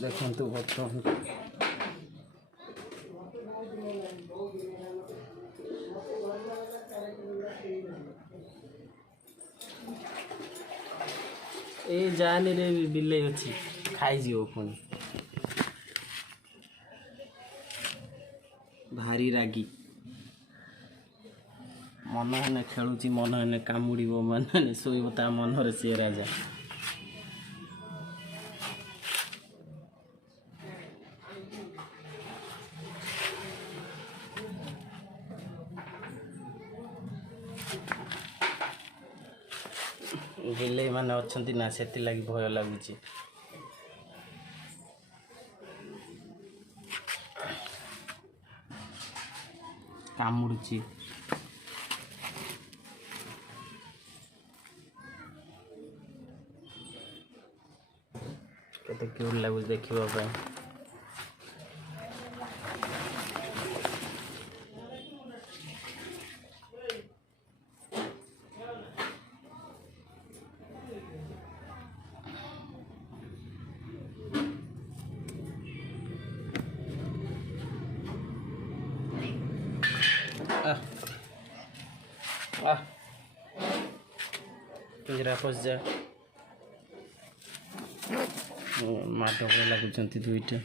देखु बर्तमान ए जाने रे बिल्ले अच्छी खाई जीव पुणी भारी रागी मन हेने खेलुची मन हेने कामुड़ मन हेने शोब ता मनरे सी राजा बिले माने अच्छी ना से लगी भय लगुच कामुड़ी केते क्यूट लगुच देखा पिंजरा पस जा माट लगुच दुईटा